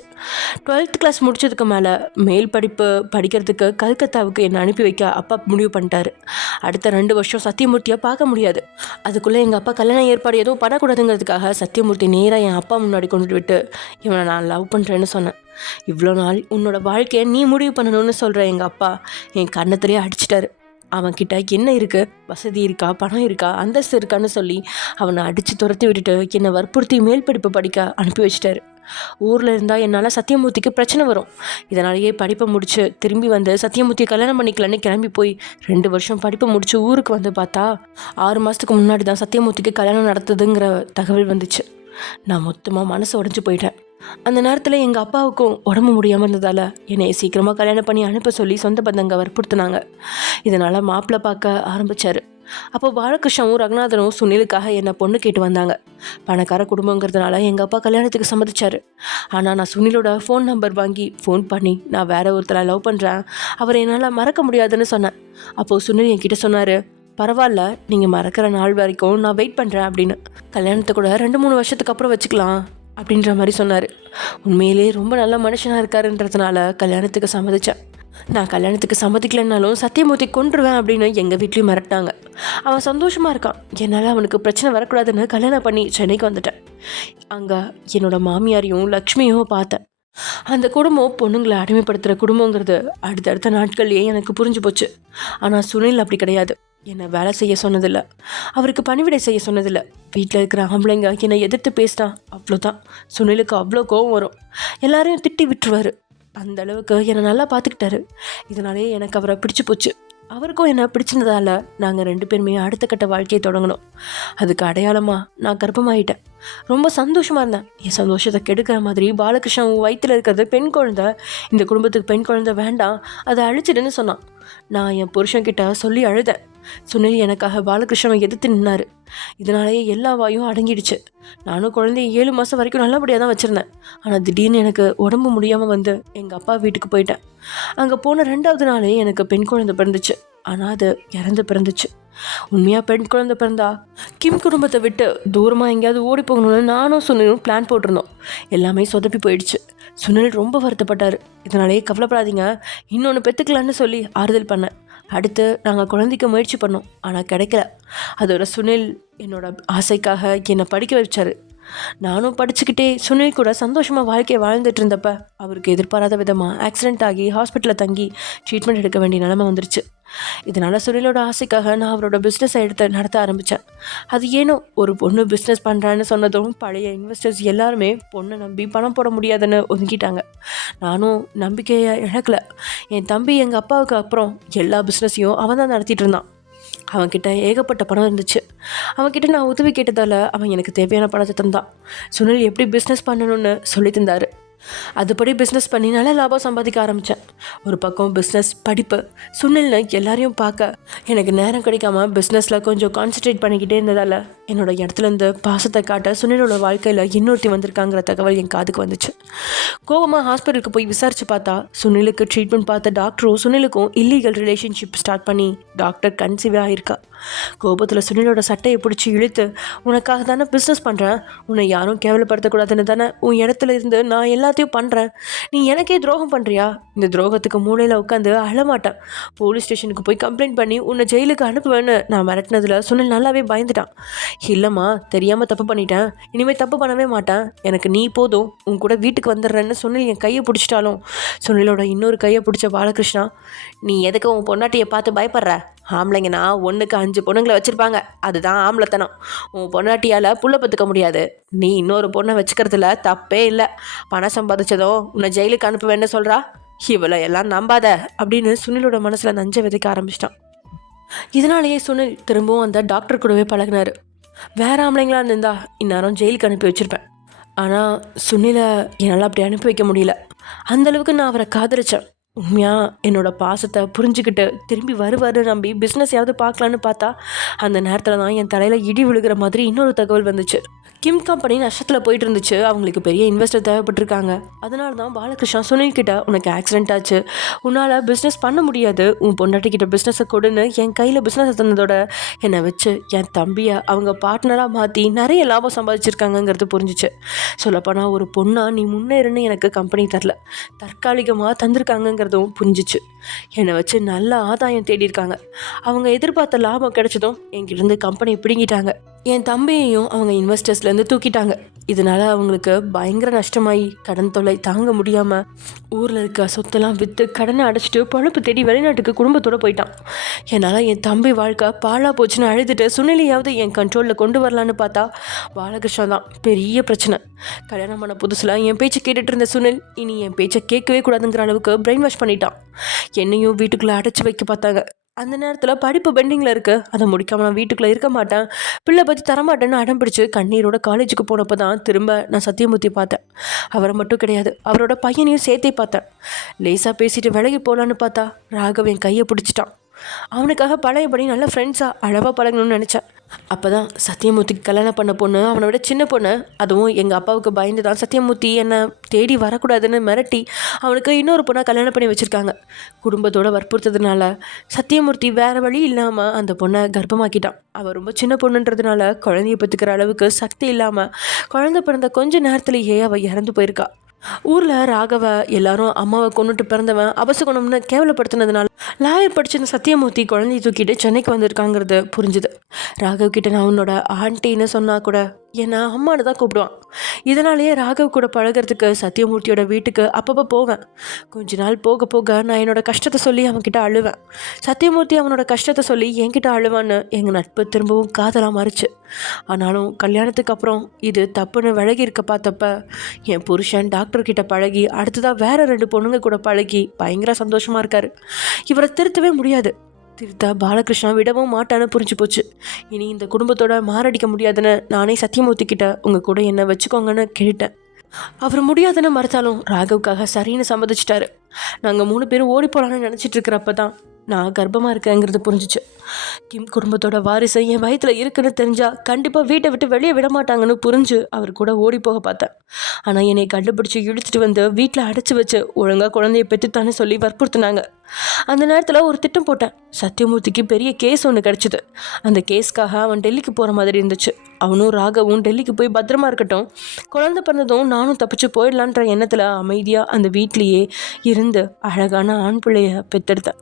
12th கிளாஸ் முடிச்சதுக்கு மேலே மேல் படிப்பு படிக்கிறதுக்கு கல்கத்தாவுக்கு என்னை அனுப்பி வைக்க அப்பா முடிவு பண்ணிட்டாரு. அடுத்த 2 வருஷம் சத்யமூர்த்தியை பார்க்க முடியாது. அதுக்குள்ளே எங்கள் அப்பா கல்யாண ஏற்பாடு எதுவும் பண்ணக்கூடாதுங்கிறதுக்காக சத்யமூர்த்தி நேராக என் அப்பா முன்னாடி கொண்டுட்டு விட்டு இவனை நான் லவ் பண்ணுறேன்னு சொன்னேன். இவ்வளோ நாள் உன்னோட வாழ்க்கையை நீ முடிவு பண்ணணும்னு சொல்கிற எங்கள் அப்பா என் கண்ணத்திலேயே அடிச்சிட்டாரு. அவன்கிட்ட என்ன இருக்குது, வசதி இருக்கா, பணம் இருக்கா, அந்தஸ்து இருக்கான்னு சொல்லி அவனை அடித்து துரத்தி விட்டுட்டு என்னை வற்புறுத்தி மேல் படிப்பு படிக்க அனுப்பி வச்சிட்டாரு. ஊரில் இருந்தால் என்னால் சத்யமூர்த்திக்கு பிரச்சனை வரும். இதனாலேயே படிப்பை முடித்து திரும்பி வந்து சத்யமூர்த்தியை கல்யாணம் பண்ணிக்கலான்னு கிளம்பி போய் 2 வருஷம் படிப்பை முடித்து ஊருக்கு வந்து பார்த்தா 6 மாதத்துக்கு முன்னாடி தான் சத்யமூர்த்திக்கு கல்யாணம் நடத்துதுங்கிற தகவல் வந்துச்சு. நான் மொத்தமாக மனசு உடஞ்சி போயிட்டேன். அந்த நேரத்தில் எங்கள் அப்பாவுக்கும் உடம்பு முடியாமல் இருந்ததால் என்னை சீக்கிரமாக கல்யாணம் பண்ணி அனுப்ப சொல்லி சொந்த பந்தங்க வற்புறுத்தினாங்க. இதனால் மாப்பிள்ளை பார்க்க ஆரம்பித்தார். அப்போ பாலகிருஷ்ணாவும் ரங்கநாதனும் சுனிலுக்காக என்னை பொண்ணு கேட்டு வந்தாங்க. பணக்கார குடும்பங்கிறதுனால எங்கள் அப்பா கல்யாணத்துக்கு சம்மதிச்சார். ஆனால் நான் சுனிலோட ஃபோன் நம்பர் வாங்கி ஃபோன் பண்ணி நான் வேற ஒருத்தரை லவ் பண்ணுறேன், அவரை என்னால் மறக்க முடியாதுன்னு சொன்னேன். அப்போது சுனில் என்கிட்ட சொன்னார், பரவாயில்ல, நீங்கள் மறக்கிற நாள் வரைக்கும் நான் வெயிட் பண்ணுறேன் அப்படின்னு. கல்யாணத்தை கூட 2-3 வருஷத்துக்கு அப்புறம் வச்சுக்கலாம் அப்படின்ற மாதிரி சொன்னார். உண்மையிலே ரொம்ப நல்ல மனுஷனாக இருக்காருன்றதுனால கல்யாணத்துக்கு சம்மதித்தேன். நான் கல்யாணத்துக்கு சம்மதிக்கலைன்னாலும் சத்யமூர்த்தி கொன்றுவேன் அப்படின்னு எங்கள் வீட்லேயும் மிரட்டாங்க. அவன் சந்தோஷமாக இருக்கான். என்னால் அவனுக்கு பிரச்சனை வரக்கூடாதுன்னு கல்யாணம் பண்ணி சென்னைக்கு வந்துட்டேன். அங்கே என்னோட மாமியாரையும் லக்ஷ்மியும் பார்த்தேன். அந்த குடும்பம் பொண்ணுங்களை அடிமைப்படுத்துகிற குடும்பங்கிறது அடுத்தடுத்த நாட்கள்லேயே எனக்கு புரிஞ்சு போச்சு. ஆனால் சுனில் அப்படி கிடையாது. என்னை வேலை செய்ய சொன்னதில்லை, அவருக்கு பணிவிடை செய்ய சொன்னதில்லை. வீட்டில் இருக்கிற ஆம்பளைங்க என்னை எதிர்த்து பேசினா அவ்வளோதான், சுனிலுக்கு அவ்வளோ கோவம் வரும். எல்லாரையும் திட்டி விட்டுருவார். அந்த அளவுக்கு என்னை நல்லா பார்த்துக்கிட்டாரு. இதனாலே எனக்கு அவரை பிடிச்சி போச்சு. அவருக்கும் என்னை பிடிச்சிருந்ததால் நாங்கள் 2 பேருமே அடுத்த கட்ட வாழ்க்கையை தொடங்கணும். அதுக்கு அடையாளமாக நான் கர்ப்பமாயிட்டேன். ரொம்ப சந்தோஷமாக இருந்தேன். என் சந்தோஷத்தை கெடுக்கிற மாதிரி பாலகிருஷ்ணன் வயிற்றில் இருக்கிறது பெண் குழந்தை, இந்த குடும்பத்துக்கு பெண் குழந்தை வேண்டாம், அதை அழிச்சிடுன்னு சொன்னான். நான் என் புருஷன்கிட்ட சொல்லி அழுதேன். சுனில் எனக்காக பாலகிருஷ்ணனை எதிர்த்து நின்னார். இதனாலேயே எல்லா வாயும் அடங்கிடுச்சு. நானும் குழந்தைய 7 மாதம் வரைக்கும் நல்லபடியாக தான் வச்சுருந்தேன். ஆனால் திடீர்னு எனக்கு உடம்பு முடியாமல் வந்து எங்கள் அப்பா வீட்டுக்கு போயிட்டேன். அங்கே போன 2வது நாளே எனக்கு பெண் குழந்தை பிறந்துச்சு. ஆனால் அது இறந்து பிறந்துச்சு. உண்மையாக பெண் குழந்தை பிறந்தா கிம் குடும்பத்தை விட்டு தூரமாக எங்கேயாவது ஓடி போகணும்னு நானும் சுனிலும் பிளான் போட்டிருந்தோம். எல்லாமே சொதப்பி போயிடுச்சு. சுனில் ரொம்ப வருத்தப்பட்டார். இதனாலேயே கவலைப்படாதீங்க, இன்னொன்று பெற்றுக்கலான்னு சொல்லி ஆறுதல் பண்ணேன். அடுத்து நாங்கள் குழந்தைக்கு முயற்சி பண்ணோம், ஆனால் கிடைக்கல. அதோட சுனில் என்னோட ஆசைக்காக என்னை படிக்க வச்சார். நானும் படிச்சுக்கிட்டே சுனில் கூட சந்தோஷமாக வாழ்க்கையை வாழ்ந்துட்டு இருந்தப்ப அவருக்கு எதிர்பாராத விதமாக ஆக்சிடெண்ட் ஆகி ஹாஸ்பிட்டலில் தங்கி ட்ரீட்மெண்ட் எடுக்க வேண்டிய நிலைமை வந்துருச்சு. இதனால் சுனிலோட ஆசைக்காக நான் அவரோட பிஸ்னஸ் எடுத்து நடத்த ஆரம்பித்தேன். அது ஏனோ ஒரு பொண்ணு பிஸ்னஸ் பண்ணுறான்னு சொன்னதும் பழைய இன்வெஸ்டர்ஸ் எல்லாருமே பொண்ணை நம்பி பணம் போட முடியாதுன்னு ஒதுக்கிட்டாங்க. நானும் நம்பிக்கையை இழக்கலை. என் தம்பி எங்கள் அப்பாவுக்கு அப்புறம் எல்லா பிஸ்னஸையும் அவன் தான் நடத்திட்டு இருந்தான். அவன்கிட்ட ஏகப்பட்ட பணம் இருந்துச்சு. அவன்கிட்ட நான் உதவி கேட்டதால் அவன் எனக்கு தேவையான பணத்தை தந்தான். சுனில் எப்படி பிஸ்னஸ் பண்ணணும்னு சொல்லி தந்தார். அதுபடி பிஸ்னஸ் பண்ணி நல்ல லாபம் சம்பாதிக்க ஆரம்பித்தேன். ஒரு பக்கம் பிஸ்னஸ், படிப்பு, சுனில்னு எல்லாரையும் பார்க்க எனக்கு நேரம் கிடைக்காம பிஸ்னஸில் கொஞ்சம் கான்சன்ட்ரேட் பண்ணிக்கிட்டே இருந்ததால் என்னோட இடத்துலேருந்து பாசத்தை காட்ட சுனிலோட வாழ்க்கையில் இன்னொருத்தி வந்திருக்காங்கிற தகவல் என் காதுக்கு வந்துச்சு. கோவமாக ஹாஸ்பிட்டலுக்கு போய் விசாரித்து பார்த்தா சுனிலுக்கு ட்ரீட்மெண்ட் பார்த்த டாக்டரும் சுனிலுக்கும் இல்லீகல் ரிலேஷன்ஷிப் ஸ்டார்ட் பண்ணி டாக்டர் கன்சீவ் ஆகியிருக்கா. கோபத்தில் சுனிலோட சட்டையை பிடிச்சி இழுத்து, உனக்காக தானே பிஸ்னஸ் பண்ணுறேன், உன்னை யாரும் கேவலப்படுத்தக்கூடாதுன்னு தானே உன் இடத்துல இருந்து நான் எல்லாத்தையும் பண்ணுறேன், நீ எனக்கே துரோகம் பண்ணுறியா? இந்த துரோகத்துக்கு மூலையில் உட்காந்து அழமாட்டேன், போலீஸ் ஸ்டேஷனுக்கு போய் கம்ப்ளைண்ட் பண்ணி உன்னை ஜெயிலுக்கு அனுப்புவேன்னு நான் மிரட்டினதில் சுனில் நல்லாவே பயந்துட்டான். இல்லைம்மா, தெரியாமல் தப்பு பண்ணிட்டேன், இனிமேல் தப்பு பண்ணவே மாட்டேன், எனக்கு நீ போதும், உன் கூட வீட்டுக்கு வந்துடுறேன்னு சுனில் என் கையை பிடிச்சிட்டாலும் சுனிலோட இன்னொரு கையை பிடிச்ச பாலகிருஷ்ணா, நீ எதுக்கு உன் பொண்டாட்டியை பார்த்து பயப்படுற? ஆம்பளைங்கன்னா 1க்கு 5 பொண்ணுங்களை வச்சுருப்பாங்க, அதுதான் ஆம்பளைத்தனம். உன் பொண்டாட்டியால் புள்ள பத்துக்க முடியாது, நீ இன்னொரு பொண்ணை வச்சுக்கிறதுல தப்பே இல்லை, பணம் சம்பாதிச்சதும் உன்னை ஜெயிலுக்கு அனுப்புவேன்னு சொல்கிறா, இவளை எல்லாம் நம்பாத அப்படின்னு சுனிலோட மனசில் நஞ்சை விதைக்க ஆரம்பிச்சிட்டான். இதனாலேயே சுனில் திரும்பவும் அந்த டாக்டர் கூடவே பழகினார். வேற ஆம்பளைங்களா இருந்தா இந்நேரம் ஜெயிலுக்கு அனுப்பி வச்சுருப்பேன். ஆனால் சுனிலை என்னால் அப்படி அனுப்பி வைக்க முடியல. அந்தளவுக்கு நான் அவரை காதலிச்சேன். உண்மையாக என்னோட பாசத்தை புரிஞ்சுக்கிட்டு திரும்பி வருவார் நம்பி பிஸ்னஸையாவது பார்க்கலான்னு பார்த்தா அந்த நேரத்தில் தான் என் தலையில் இடி விழுகிற மாதிரி இன்னொரு தகவல் வந்துச்சு. கிம் கம்பெனி நஷ்டத்தில் போயிட்டு இருந்துச்சு, அவங்களுக்கு பெரிய இன்வெஸ்டர் தேவைப்பட்டிருக்காங்க. அதனால தான் பாலகிருஷ்ணா சுனில்கிட்ட, உனக்கு ஆக்சிடென்ட் ஆச்சு, உன்னால் பிஸ்னஸ் பண்ண முடியாது, உன் பொண்டாட்டிக்கிட்ட பிஸ்னஸை கொடுன்னு என் கையில் பிஸ்னஸை தந்ததோட என்னை வச்சு என் தம்பியை அவங்க பார்ட்னராக மாற்றி நிறைய லாபம் சம்பாதிச்சிருக்காங்கங்கிறது புரிஞ்சிச்சு. சொல்லப்போனால் ஒரு பொண்ணாக நீ முன்னேறுன்னு எனக்கு கம்பெனி தரல, தற்காலிகமாக தந்திருக்காங்கங்கிறதும் புரிஞ்சிச்சு. என்னை வச்சு நல்ல ஆதாயம் தேடியிருக்காங்க. அவங்க எதிர்பார்த்த லாபம் கிடைச்சதும் என்கிட்டருந்து கம்பெனி பிடுங்கிட்டாங்க. என் தம்பியையும் அவங்க இன்வெஸ்டர்ஸ்லேருந்து தூக்கிட்டாங்க. இதனால் அவங்களுக்கு பயங்கர நஷ்டமாகி கடன் தொல்லை தாங்க முடியாமல் ஊரில் இருக்க சொத்தெல்லாம் விற்று கடனை அடைச்சிட்டு பொழப்பு தேடி வெளிநாட்டுக்கு குடும்பத்தோடு போயிட்டான். என்னால் என் தம்பி வாழ்க்கை பாழாக போச்சுன்னு அழுதுட்டு சுனிலையாவது என் கண்ட்ரோலில் கொண்டு வரலான்னு பார்த்தா பாலகிருஷ்ணா தான் பெரிய பிரச்சனை. கல்யாணம் பண்ண புதுசில் என் பேச்சை கேட்டுட்டு இருந்த சுனில் இனி என் பேச்சை கேட்கவே கூடாதுங்கிற அளவுக்கு பிரெயின் வாஷ் பண்ணிட்டான். என்னையும் வீட்டுக்குள்ளே அடைச்சி வைக்க பார்த்தாங்க. அந்த நேரத்தில் படிப்பு பெண்டிங்கில் இருக்குது, அதை முடிக்காமல் நான் வீட்டுக்குள்ளே இருக்க மாட்டேன், பிள்ளை பற்றி தரமாட்டேன்னு அடம் பிடிச்சி கண்ணீரோட காலேஜுக்கு போனப்போ தான் திரும்ப நான் சத்தியமூர்த்தி பார்த்தேன். அவரை மட்டும் கிடையாது, அவரோட பையனையும் சேர்த்தே பார்த்தேன். லேசாக பேசிட்டு விலகி போகலான்னு பார்த்தா ராகவ் என் கையை பிடிச்சிட்டான். அவனுக்காக பழையபடி நல்ல ஃப்ரெண்ட்ஸாக அழகாக பழகணும்னு நினச்சேன். அப்போ தான் சத்தியமூர்த்திக்கு கல்யாணம் பண்ண பொண்ணு, அவனை விட சின்ன பொண்ணு, அதுவும் எங்கள் அப்பாவுக்கு பயந்து தான் சத்தியமூர்த்தி என்னை தேடி வரக்கூடாதுன்னு மிரட்டி அவனுக்கு இன்னொரு பொண்ணை கல்யாணம் பண்ணி வச்சுருக்காங்க. குடும்பத்தோடு வற்புறுத்ததுனால சத்தியமூர்த்தி வேறு வழி இல்லாமல் அந்த பொண்ணை கர்ப்பமாக்கிட்டான். அவள் ரொம்ப சின்ன பொண்ணுன்றதுனால குழந்தைய பெற்றுக்கிற அளவுக்கு சக்தி இல்லாமல் குழந்தை பிறந்த கொஞ்ச நேரத்துலேயே அவள் இறந்து போயிருக்கா. ஊரில் ராகவ எல்லாரும் அம்மாவை கொண்டுட்டு பிறந்தவன் அபசகுணம்னு கேவலப்படுத்தினதுனால லாயர் படிச்சிருந்த சத்தியமூர்த்தி குழந்தைய தூக்கிட்டு சென்னைக்கு வந்திருக்காங்கிறது புரிஞ்சுது. ராகவ் கிட்ட நான் உன்னோட ஆண்டின்னு சொன்னால் கூட என்னை அம்மானு தான் கூப்பிடுவான். இதனாலேயே ராகவ் கூட பழகிறதுக்கு சத்தியமூர்த்தியோட வீட்டுக்கு அப்பப்போ போவேன். கொஞ்ச நாள் போக போக நான் என்னோட கஷ்டத்தை சொல்லி அவன்கிட்ட அழுவேன். சத்தியமூர்த்தி அவனோட கஷ்டத்தை சொல்லி என்கிட்ட அழுவான்னு எங்கள் நட்பு திரும்பவும் காதலாக மாறிச்சு. ஆனாலும் கல்யாணத்துக்கு அப்புறம் இது தப்புன்னு விலகி இருக்க பார்த்தப்ப என் புருஷன் டாக்டர்கிட்ட பழகி அடுத்ததாக வேற 2 பொண்ணுங்க கூட பழகி பயங்கர சந்தோஷமாக இருக்காரு. இவரை திருத்தவே முடியாது, திருத்தா பாலகிருஷ்ணா விடவும் மாட்டான்னு புரிஞ்சு போச்சு. இனி இந்த குடும்பத்தோட மாரடிக்க முடியாதுன்னு நானே சத்தியமூர்த்தி கிட்ட உங்கள் கூட என்ன வச்சுக்கோங்கன்னு கேட்டேன். அவர் முடியாதுன்னு மறுத்தாலும் ராகவுக்காக சரின்னு சம்மதிச்சிட்டாரு. நாங்கள் 3 பேரும் ஓடி போகலான்னு நினச்சிட்டு இருக்கிறப்ப தான் நான் கர்ப்பமாக இருக்கேங்கிறது புரிஞ்சிச்சு. கிம் குடும்பத்தோட வாரிசு என் வயத்தில் இருக்குன்னு தெரிஞ்சால் கண்டிப்பாக வீட்டை விட்டு வெளியே விட மாட்டாங்கன்னு புரிஞ்சு அவர் கூட ஓடி போக பார்த்தேன். ஆனால் என்னை கண்டுபிடிச்சி இழுத்துட்டு வந்து வீட்டில் அடைச்சி வச்சு ஒழுங்காக குழந்தைய பெற்றுத்தானே சொல்லி வற்புறுத்தினாங்க. அந்த நேரத்தில் ஒரு திட்டம் போட்டேன். சத்தியமூர்த்திக்கு பெரிய கேஸ் ஒன்று கிடச்சிது. அந்த கேஸ்க்காக அவன் டெல்லிக்கு போகிற மாதிரி இருந்துச்சு. அவனும் ராகவும் டெல்லிக்கு போய் பத்திரமா இருக்கட்டும், குழந்தை பிறந்ததும் நானும் தப்பிச்சு போயிடலான்ற எண்ணத்தில் அமைதியாக அந்த வீட்லேயே இருந்து அழகான ஆண் பிள்ளைய பெற்றெடுத்தேன்.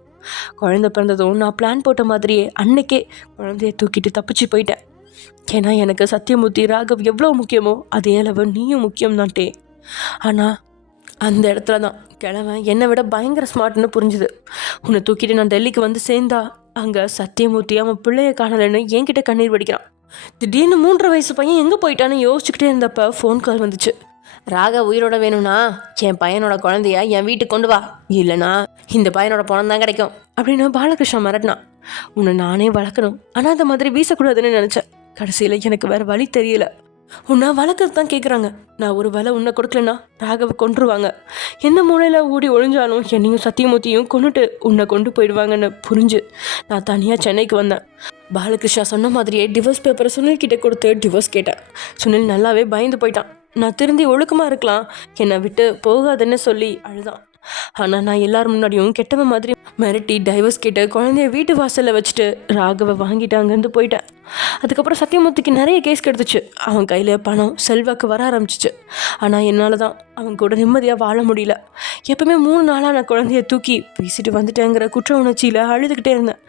குழந்தை பிறந்ததும் நான் பிளான் போட்ட மாதிரியே அன்னைக்கே குழந்தைய தூக்கிட்டு தப்பிச்சு போயிட்டேன். ஏன்னா எனக்கு சத்தியமூர்த்தி ராகவ் எவ்வளோ முக்கியமோ அதே அளவு நீயும் முக்கியம் தான்ட்டே. ஆனால் அந்த இடத்துல தான் கிழவன் என்னை விட பயங்கர ஸ்மார்ட்னு புரிஞ்சுது. உன்னை தூக்கிட்டு நான் டெல்லிக்கு வந்து சேர்ந்தா அங்கே சத்தியமூர்த்தி அவன் பிள்ளைய காணலைன்னு என்கிட்ட கண்ணீர் வடிக்கிறான். திடீர்னு 3.5 வயசு பையன் எங்கே போயிட்டான்னு யோசிச்சுக்கிட்டே இருந்தப்ப ஃபோன் கால் வந்துச்சு. ராக உயிரோட வேணும்னா என் பையனோட குழந்தைய என் வீட்டுக்கு கொண்டு வா, இல்லைனா இந்த பையனோட பணம் தான் கிடைக்கும் அப்படின்னு பாலகிருஷ்ணா மிரட்டினான். உன்னை நானே வளர்க்கணும், ஆனால் அந்த மாதிரி வீசக்கூடாதுன்னு நினச்சேன். கடைசியில் எனக்கு வேறு வழி தெரியல. உன்னை வளர்க்கறது தான் கேட்குறாங்க. நான் ஒரு வேலை உன்னை கொடுக்கலன்னா ராகவை கொன்றுவாங்க. எந்த மூலையில் ஓடி ஒழிஞ்சாலும் என்னையும் சத்தியமூர்த்தியும் கொண்டுட்டு உன்னை கொண்டு போயிடுவாங்கன்னு புரிஞ்சு நான் தனியாக சென்னைக்கு வந்தேன். பாலகிருஷ்ணா சொன்ன மாதிரியே டிவோர்ஸ் பேப்பரை சுனில்கிட்ட கொடுத்து டிவோர்ஸ் கேட்டேன். சுனில் நல்லாவே பயந்து போயிட்டான். நான் திருந்தி ஒழுக்கமாக இருக்கலாம், என்னை விட்டு போகாதுன்னு சொல்லி அழுதான். ஆனால் நான் எல்லாரும் முன்னாடியும் கெட்டவன் மாதிரி மிரட்டி டைவர்ஸ் கேட்டு குழந்தைய வீட்டு வாசலில் வச்சுட்டு ராகவை வாங்கிட்டு அங்கேருந்து போயிட்டேன். அதுக்கப்புறம் சத்தியமூர்த்திக்கு நிறைய கேஸ் கெடுத்துச்சு. அவன் கையில் பணம் செல்வாக்கு வர ஆரம்பிச்சிச்சு. ஆனால் என்னால் தான் அவன் கூட நிம்மதியாக வாழ முடியல. எப்பவுமே 3 நாளாக நான் குழந்தைய தூக்கி வீசிட்டு வந்துட்டேங்கிற குற்ற உணர்ச்சியில் அழுதுகிட்டே இருந்தேன்.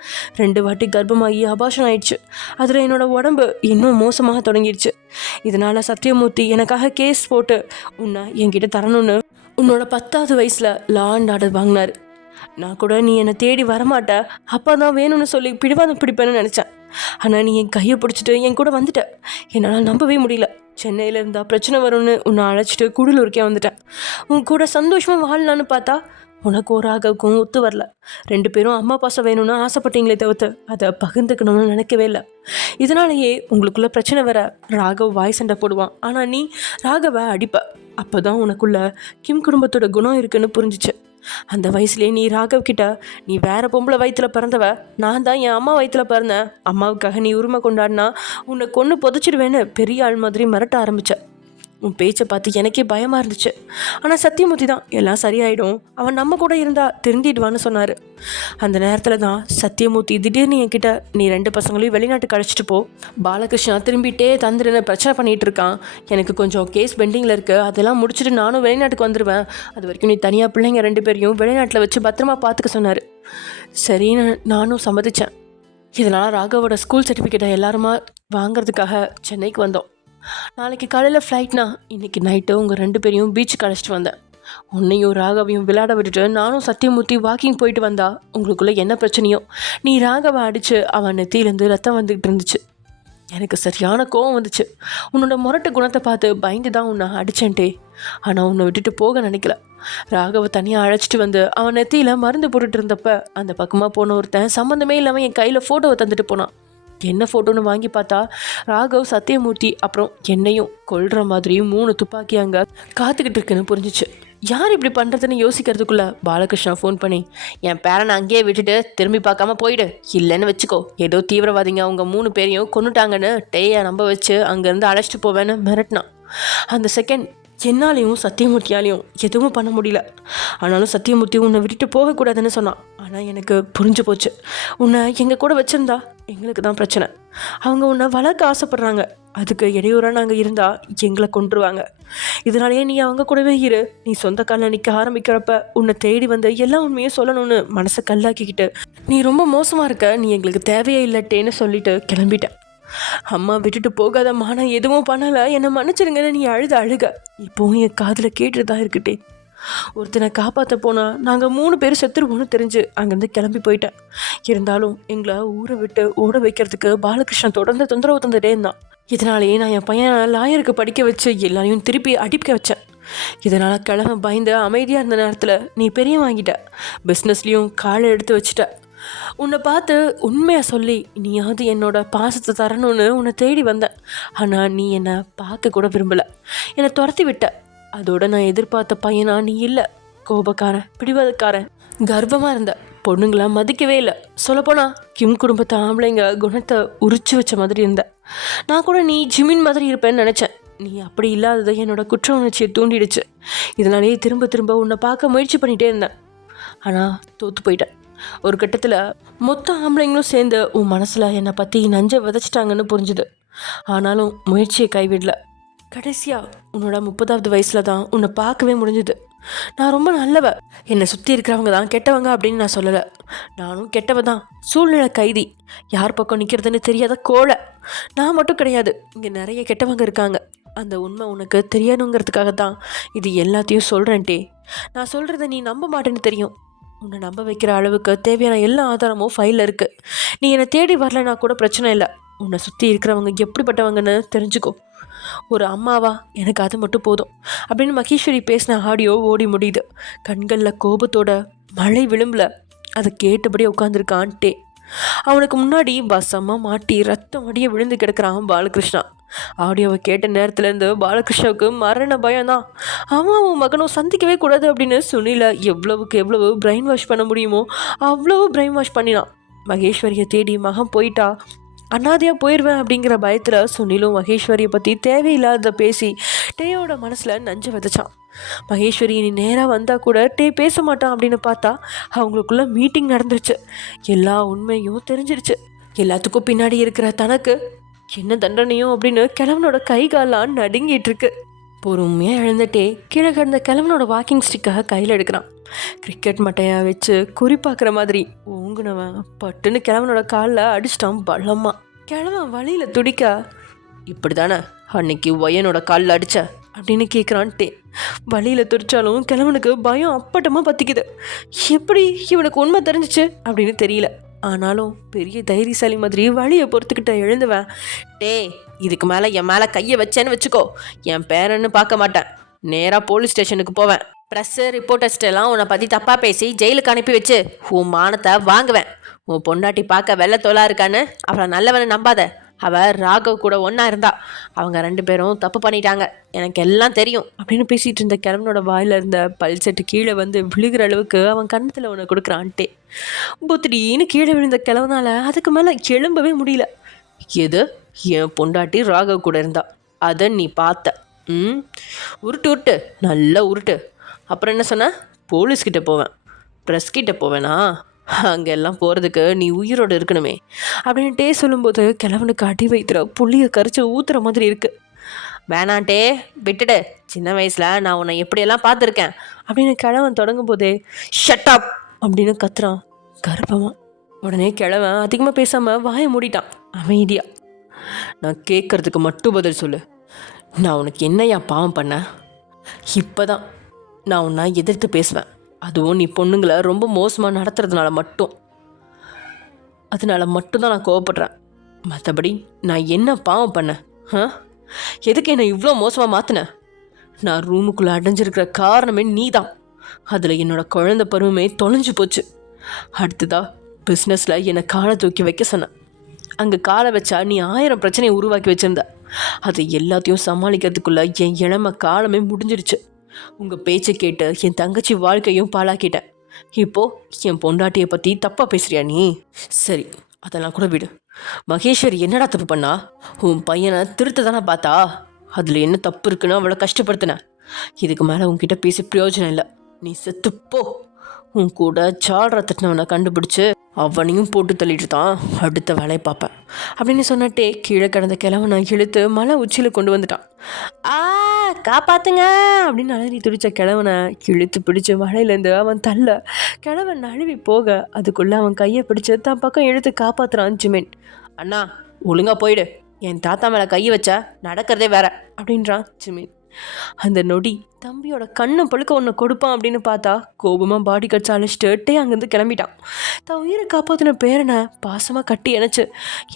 2 வாட்டி கர்ப்பமாகி அபார்ஷன் ஆயிடுச்சு. அதில் என்னோட உடம்பு இன்னும் மோசமாக தொடங்கிடுச்சு. இதனால் சத்தியமூர்த்தி எனக்காக கேஸ் போட்டு உன்னை என்கிட்ட தரணும்னு உன்னோட 10வது வயசில் லா அண்ட் ஆர்டர் வாங்கினார். நான் கூட நீ என்னை தேடி வரமாட்ட, அப்பா தான் வேணும்னு சொல்லி பிடிவாதம் பிடிப்பேன்னு நினச்சேன். ஆனால் நீ என் கையை பிடிச்சிட்டு என் கூட வந்துட்ட. என்னால் நம்பவே முடியல. சென்னையில் இருந்தால் பிரச்சனை வரும்னு உன்னை அழைச்சிட்டு கூடலூருக்கே வந்துட்டேன். உன் கூட சந்தோஷமாக வாழலான்னு பார்த்தா உனக்கு ஒரு ராகவுக்கும் ஒத்து வரல. 2 பேரும் அம்மா பாசம் வேணும்னு ஆசைப்பட்டீங்களே தவிர்த்து அதை பகிர்ந்துக்கணும்னு நினைக்கவே இல்லை. இதனாலேயே உங்களுக்குள்ள பிரச்சனை வர ராகவ் வாய் சண்டை போடுவான். ஆனால் நீ ராகவை அடிப்ப. அப்போ தான் உனக்குள்ள கிம் குடும்பத்தோட குணம் இருக்குன்னு புரிஞ்சிச்சு. அந்த வயசுலேயே நீ ராகவ் கிட்ட நீ வேற பொம்பளை வயிற்றில் பிறந்தவ, நான் தான் என் அம்மா வயிற்றில் பிறந்தேன், அம்மாவுக்காக நீ உரிமை கொண்டாடினா உன்னை கொன்று புதைச்சிடுவேன்னு பெரிய ஆள் மாதிரி மிரட்ட ஆரம்பிச்ச. உன் பேச்சை பார்த்து எனக்கே பயமாக இருந்துச்சு. ஆனால் சத்தியமூர்த்தி தான் எல்லாம் சரியாயிடும், அவன் நம்ம கூட இருந்தா திருந்திடுவான்னு சொன்னார். அந்த நேரத்தில் தான் சத்தியமூர்த்தி திடீர்னு என்கிட்ட நீ 2 பசங்களையும் வெளிநாட்டுக்கு அழைச்சிட்டு போ, பாலகிருஷ்ணா திரும்பிட்டே தந்துருன்னு பிரச்சனை பண்ணிகிட்டு இருக்கான், எனக்கு கொஞ்சம் கேஸ் பெண்டிங்கில் இருக்குது, அதெல்லாம் முடிச்சுட்டு நானும் வெளிநாட்டுக்கு வந்துடுவேன், அது வரைக்கும் நீ தனியாக பிள்ளைங்க 2 பேரையும் வெளிநாட்டில் வச்சு பத்திரமா பார்த்துக்க சொன்னார். சரின்னு நானும் சம்மதித்தேன். இதனால் ராகவோட ஸ்கூல் சர்டிஃபிகேட்டை எல்லாருமா வாங்கிறதுக்காக சென்னைக்கு வந்தோம். நாளைக்கு காலையில் ஃப்ளைட்னா இன்னைக்கு நைட்டு உங்கள் 2 பேரையும் பீச்சுக்கு அழைச்சிட்டு வந்தேன். உன்னையும் ராகவையும் விளையாட விட்டுட்டு நானும் சத்தியமூர்த்தி வாக்கிங் போயிட்டு வந்தா உங்களுக்குள்ளே என்ன பிரச்சனையோ நீ ராகவை அடித்து அவன் நெத்தியிலேருந்து ரத்தம் வந்துக்கிட்டு இருந்துச்சு. எனக்கு சரியான கோவம் வந்துச்சு. உன்னோட முரட்டு குணத்தை பார்த்து பயந்து தான் உன்னை அடிச்சேன்ட்டே. ஆனால் உன்னை விட்டுட்டு போக நினைக்கல. ராகவை தனியாக அழைச்சிட்டு வந்து அவன் நெத்தியில் மருந்து போட்டுட்டு இருந்தப்ப அந்த பக்கமாக போன ஒருத்தன் சம்மந்தமே இல்லாமல் என் கையில் ஃபோட்டோவை தந்துட்டு போனான். என்ன ஃபோட்டோன்னு வாங்கி பார்த்தா ராகவ் சத்தியமூர்த்தி அப்புறம் என்னையும் கொல்ற மாதிரி 3 துப்பாக்கி அங்கே காத்துக்கிட்டு இருக்குன்னு புரிஞ்சிச்சு. யார் இப்படி பண்ணுறதுன்னு யோசிக்கிறதுக்குள்ள பாலகிருஷ்ணா ஃபோன் பண்ணி என் பேரனை அங்கேயே விட்டுட்டு திரும்பி பார்க்காம போயிடு, இல்லைன்னு வச்சுக்கோ ஏதோ தீவிரவாதிங்க அவங்க 3 பேரையும் கொன்னுட்டாங்கன்னு டேயை நம்ப வச்சு அங்கேருந்து அழைச்சிட்டு போவேன்னு மிரட்டினான். அந்த செகண்ட் என்னாலையும் சத்தியமூர்த்தியாலையும் எதுவும் பண்ண முடியல. ஆனாலும் சத்தியமூர்த்தி உன்னை விட்டுட்டு போகக்கூடாதுன்னு சொன்னான். ஆனால் எனக்கு புரிஞ்சு போச்சு, உன்னை எங்கள் கூட வச்சுருந்தா எங்களுக்கு தான் பிரச்சனை. அவங்க உன்னை வளர்க்க ஆசைப்பட்றாங்க, அதுக்கு இடையூறாக நாங்கள் இருந்தால் எங்களை கொன்றுவாங்க. இதனாலேயே நீ அவங்க கூடவே இரு. நீ சொந்த காலில் நிற்க ஆரம்பிக்கிறப்ப உன்னை தேடி வந்து எல்லா உண்மையும் சொல்லணும்னு மனசை கல்லாக்கிக்கிட்டு நீ ரொம்ப மோசமாக இருக்க, நீ எங்களுக்கு தேவையே இல்லட்டேன்னு சொல்லிட்டு கிளம்பிட்டேன். அம்மா விட்டுட்டு போகாதம்மா, நான் எதுவும் பண்ணலை, என்னை மன்னிச்சிருங்கன்னு நீ அழுக இப்போவும் என் காதில் கேட்டுட்டு தான் இருக்கட்டே. ஒருத்தனை காப்பாற்ற போனால் நாங்கள் 3 பேரும் செத்துருவோன்னு தெரிஞ்சு அங்கேருந்து கிளம்பி போயிட்டேன். இருந்தாலும் எங்களை ஊரை விட்டு ஓட வைக்கிறதுக்கு பாலகிருஷ்ணன் தொடர்ந்து தொந்தரவு தந்துட்டே இருந்தான். இதனாலேயே நான் என் பையனை லாயருக்கு படிக்க வச்சு எல்லாரையும் திருப்பி அடிக்க வச்சேன். இதனால் கிழமை பயந்து அமைதியாக இருந்த நேரத்தில் நீ பெரிய வாங்கிட்ட, பிஸ்னஸ்லேயும் காலை எடுத்து வச்சுட்ட. உன்னை பார்த்து உண்மையாக சொல்லி நீயாவது என்னோட பாசத்தை தரணும்னு உன்னை தேடி வந்தேன். ஆனால் நீ என்னை பார்க்க கூட விரும்பலை, என்னை துரத்தி விட்ட. அதோட நான் எதிர்பார்த்த பையனா நீ இல்லை. கோபக்காரன், பிடிவாதக்காரன், கர்வமாக இருந்த, பொண்ணுங்களா மதிக்கவே இல்லை. சொல்லப்போனால் கிம் குடும்பத்தை ஆம்பளைங்க குணத்தை உரிச்சு வச்ச மாதிரி இருந்த. நான் கூட நீ ஜிமின் மாதிரி இருப்பேன்னு நினச்சேன். நீ அப்படி இல்லாததை என்னோட குற்ற உணர்ச்சியை தூண்டிடுச்சு. இதனாலேயே திரும்ப திரும்ப உன்னை பார்க்க முயற்சி பண்ணிகிட்டே இருந்தேன். ஆனால் தோற்று போயிட்டேன். ஒரு கட்டத்தில் மொத்த ஆம்பளைங்களும் சேர்ந்து உன் மனசில் என்னை பற்றி நஞ்சை விதைச்சிட்டாங்கன்னு புரிஞ்சுது. ஆனாலும் முயற்சியை கைவிடல. கடைசியாக உன்னோட 30வது வயசில் தான் உன்னை பார்க்கவே முடிஞ்சுது. நான் ரொம்ப நல்லவ, என்னை சுற்றி இருக்கிறவங்க தான் கெட்டவங்க அப்படின்னு நான் சொல்லலை. நானும் கெட்டவ தான், சூழ்நிலை கைதி, யார் பக்கம் நிற்கிறதுன்னு தெரியாத கோழை. நான் மட்டும் கிடையாது, இங்கே நிறைய கெட்டவங்க இருக்காங்க. அந்த உண்மை உனக்கு தெரியணுங்கிறதுக்காக தான் இது எல்லாத்தையும் சொல்கிறேன்ட்டே. நான் சொல்கிறத நீ நம்ப மாட்டேன்னு தெரியும். உன்னை நம்ப வைக்கிற அளவுக்கு தேவையான எல்லா ஆதாரமும் ஃபைலில் இருக்குது. நீ என்னை தேடி வரலைன்னா கூட பிரச்சனை இல்லை. உன்னை சுற்றி இருக்கிறவங்க எப்படிப்பட்டவங்கன்னு தெரிஞ்சுக்கோ. ஒரு அம்மாவா எனக்கு அது மட்டும் போதும் அப்படின்னு மகேஸ்வரி பேசின ஆடியோ ஓடி முடியுது. கண்களில் கோபத்தோட மழை விளிம்பில் அதை கேட்டபடி உட்காந்துருக்கான்ட்டே. அவனுக்கு முன்னாடி வசமாக மாட்டி ரத்தம் அடியே விழுந்து கிடக்கிறான் பாலகிருஷ்ணா. ஆடியோவை கேட்ட நேரத்துலேருந்து பாலகிருஷ்ணாவுக்கு மரண பயம்தான். அவன் மகனும் சந்திக்கவே கூடாது அப்படின்னு சுனிலை எவ்வளவுக்கு எவ்வளவு பிரெயின் வாஷ் பண்ண முடியுமோ அவ்வளவு பிரெயின் வாஷ் பண்ணினான். மகேஸ்வரியை தேடி மகன் போயிட்டா அனாதையாக போயிடுவேன் அப்படிங்கிற பயத்தில் சுனிலும் மகேஸ்வரியை பற்றி தேவையில்லாத பேசி டேயோட மனசில் நஞ்சு விதைச்சான். மகேஸ்வரி நீ நேராக வந்தால் கூட டே பேச மாட்டான் அப்படின்னு பார்த்தா அவங்களுக்குள்ள மீட்டிங் நடந்துருச்சு. எல்லா உண்மையும் தெரிஞ்சிருச்சு. எல்லாத்துக்கும் பின்னாடி இருக்கிற தனக்கு என்ன தண்டனையும் அப்படின்னு கிழவனோட கை காலாம் நடுங்கிட்டு இருக்கு. பொறுமையாக எழுந்துட்டே கீழே கிடந்த கிழவனோட வாக்கிங் ஸ்டிக்காக கையில் எடுக்கிறான். கிரிக்கெட் மட்டையாக வச்சு குறிப்பாக்குற மாதிரி ஓங்குனவன் பட்டுன்னு கிழவனோட காலில் அடிச்சிட்டான் பள்ளம்மா. கிழவன் வழியில் துடிக்க இப்படி தானே அன்னைக்கு ஒயனோட காலில் அடித்த அப்படின்னு கேட்குறான்ட்டே. வழியில் துடிச்சாலும் கிழவனுக்கு பயம் அப்பட்டமாக பற்றிக்குது. எப்படி இவனுக்கு உண்மை தெரிஞ்சிச்சு அப்படின்னு தெரியல. ஆனாலும் பெரிய தைரியசாலி மாதிரி வழியை பொறுத்துக்கிட்ட எழுந்துவேன். டே இதுக்கு மேலே என் மேலே கையை வச்சேன்னு வச்சுக்கோ, என் பேரன்னு பார்க்க மாட்டேன், நேராக போலீஸ் ஸ்டேஷனுக்கு போவேன். ப்ரெஸ்ஸு ரிப்போர்ட்டர்ஸ்டெல்லாம் உன்னை பற்றி தப்பாக பேசி ஜெயிலுக்கு அனுப்பி வச்சு உன் மானத்தை வாங்குவேன். உன் பொண்டாட்டி பார்க்க வெள்ளை தோலா இருக்கான்னு அவளை நல்லவனை நம்பாத. அவள் ராகவ் கூட ஒன்றா இருந்தா. அவங்க 2 பேரும் தப்பு பண்ணிட்டாங்க, எனக்கு எல்லாம் தெரியும் அப்படின்னு பேசிகிட்டு இருந்த கிழவனோட வாயில் இருந்த பல்செட்டு கீழே வந்து விழுகிற அளவுக்கு அவன் கண்ணத்தில் ஒன்று கொடுக்குறான்ட்டே. புத்திரின்னு கீழே விழுந்த கிழவனால் அதுக்கு மேலே எழும்பவே முடியல. எது என் பொண்டாட்டி ராகவ் கூட இருந்தா, அதை நீ பார்த்த? உருட்டு உருட்டு, நல்லா உருட்டு. அப்புறம் என்ன சொன்ன? போலீஸ்கிட்ட போவேன், ப்ரெஸ் கிட்ட போவேனா? அங்கெல்லாம் போகிறதுக்கு நீ உயிரோடு இருக்கணுமே அப்படின்ட்டே சொல்லும்போது கிழவனுக்கு அடி வைத்திர புள்ளியை கரைச்சி ஊற்றுற மாதிரி இருக்குது. வேணான்ட்டே விட்டுடு, சின்ன வயசில் நான் உன்னை எப்படியெல்லாம் பார்த்துருக்கேன் அப்படின்னு கிழவன் தொடங்கும் போதே ஷட் அப் அப்படின்னு கத்துறான் கர்ப்பமாக. உடனே கிழவன் அதிகமாக பேசாமல் வாயை மூடிட்டான் அமைதியா. நான் கேட்குறதுக்கு மட்டும் பதில் சொல்லு. நான் உனக்கு என்னையா பாவம் பண்ணேன்? இப்போ தான் நான் உன்னை எதிர்த்து பேசுவேன். அதுவும் நீ பொண்ணுங்களை ரொம்ப மோசமாக நடத்துறதுனால மட்டும்தான் நான் கோவப்படுறேன். மற்றபடி நான் என்ன பாவம் பண்ணேன்? எதுக்கு என்னை இவ்வளோ மோசமாக மாற்றின? நான் ரூமுக்குள்ளே அடைஞ்சிருக்கிற காரணமே நீ தான். அதில் என்னோட குழந்தை பருவமே தொலைஞ்சு போச்சு. அடுத்ததா பிஸ்னஸில் என்னை காலை தூக்கி வைக்க சொன்னேன். அங்கே காலை வச்சா நீ 1000 பிரச்சனையை உருவாக்கி வச்சுருந்த. அது எல்லாத்தையும் சமாளிக்கிறதுக்குள்ளே என் இளமை காலமே முடிஞ்சிருச்சு. உங்கள் பேச்சை கேட்டு என் தங்கச்சி வாழ்க்கையும் பாழாக்கிட்டேன். இப்போது என் பொண்டாட்டியை பற்றி தப்பாக பேசுறியா நீ? சரி அதெல்லாம் கூட விடு. மகேஸ்வரி என்னடா தப்பு பண்ணா? உன் பையனை திருத்த தானே பார்த்தா. அதில் என்ன தப்பு இருக்குன்னு அவளை கஷ்டப்படுத்தின. இதுக்கு மேலே உன்கிட்ட பேசி பிரயோஜனம் இல்லை. நீ செத்துப்போ. உன் கூட சாடுற தட்டினவனை கண்டுபிடிச்சு அவனையும் போட்டு தள்ளிட்டு தான் அடுத்த வேலையை பார்ப்பேன் அப்படின்னு சொன்னட்டே கீழே கிடந்த கிழவனை இழுத்து மலை உச்சியில் கொண்டு வந்துட்டான். காப்பாத்துங்க அப்படின்னு அலறி துடிச்ச கிழவனை இழுத்து பிடிச்ச மலையிலேருந்து அவன் தள்ள கிழவன் நழுவி போக அதுக்குள்ளே அவன் கையை பிடிச்சு தான் பக்கம் இழுத்து காப்பாற்றுறான் ஜிமின். அண்ணா ஒழுங்கா போயிடு, என் தாத்தா மேலே கையை வச்சா நடக்கிறதே வேற அப்படின்றான் ஜிமின். அந்த நொடி தம்பியோட கண்ணை பழுக்க ஒன்று கொடுப்பான் அப்படின்னு பார்த்தா கோபமாக பாடி கட்சி அழைச்சிட்டு அங்கேருந்து கிளம்பிட்டான். தான் உயிரை காப்பாற்றின பேரனை பாசமாக கட்டி இணைச்சு,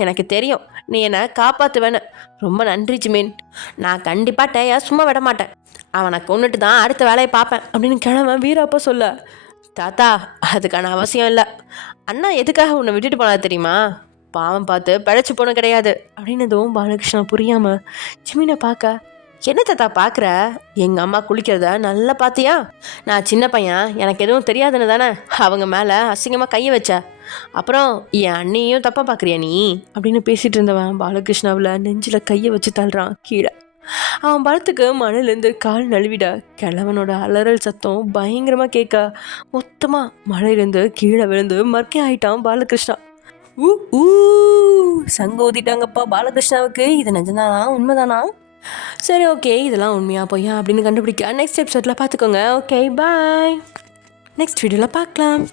எனக்கு தெரியும் நீ என்னை காப்பாற்றுவேன்னு, ரொம்ப நன்றி ஜிமீன். நான் கண்டிப்பாக டேயா சும்மா விட மாட்டேன், அவனை கொண்டுட்டு தான் அடுத்த வேலையை பார்ப்பேன் அப்படின்னு கிழவன் வீரப்பா சொல்ல, தாத்தா அதுக்கான அவசியம் இல்லை. அண்ணா எதுக்காக உன்னை விட்டுட்டு போனா தெரியுமா? பாவம் பார்த்து பிழைச்சி போன கிடையாது அப்படின்னதும் பாலகிருஷ்ணா புரியாமல் ஜிமீனை பார்க்க, என்ன தாத்தா பார்க்குற? எங்கள் அம்மா குளிக்கிறத நல்லா பார்த்தியா? நான் சின்ன பையன், எனக்கு எதுவும் தெரியாதுன்னு தானே அவங்க மேலே அசிங்கமாக கையை வச்ச. அப்புறம் என் அண்ணியும் தப்பாக பார்க்குறியா நீ அப்படின்னு பேசிகிட்டு இருந்தவன் பாலகிருஷ்ணாவில் நெஞ்சில் கையை வச்சு தள்ளுறான் கீழே. அவன் பலத்துக்கு மழையிலேருந்து கால் நழுவிட கிழவனோட அலறல் சத்தம் பயங்கரமாக கேட்க மொத்தமாக மழையிலேருந்து கீழே விழுந்து மர்க்கே ஆயிட்டான் பாலகிருஷ்ணா. சங்க ஊதிட்டாங்கப்பா பாலகிருஷ்ணாவுக்கு. இது நிஜம்தானா, உண்மைதானா? சரி ஓகே, இதெல்லாம் உண்மையா பொய்யா அப்படின்னு கண்டுபிடிக்க நெக்ஸ்ட் எபிசோடில் பார்த்துக்கோங்க. ஓகே பாய், நெக்ஸ்ட் வீடியோவில் பார்க்கலாம்.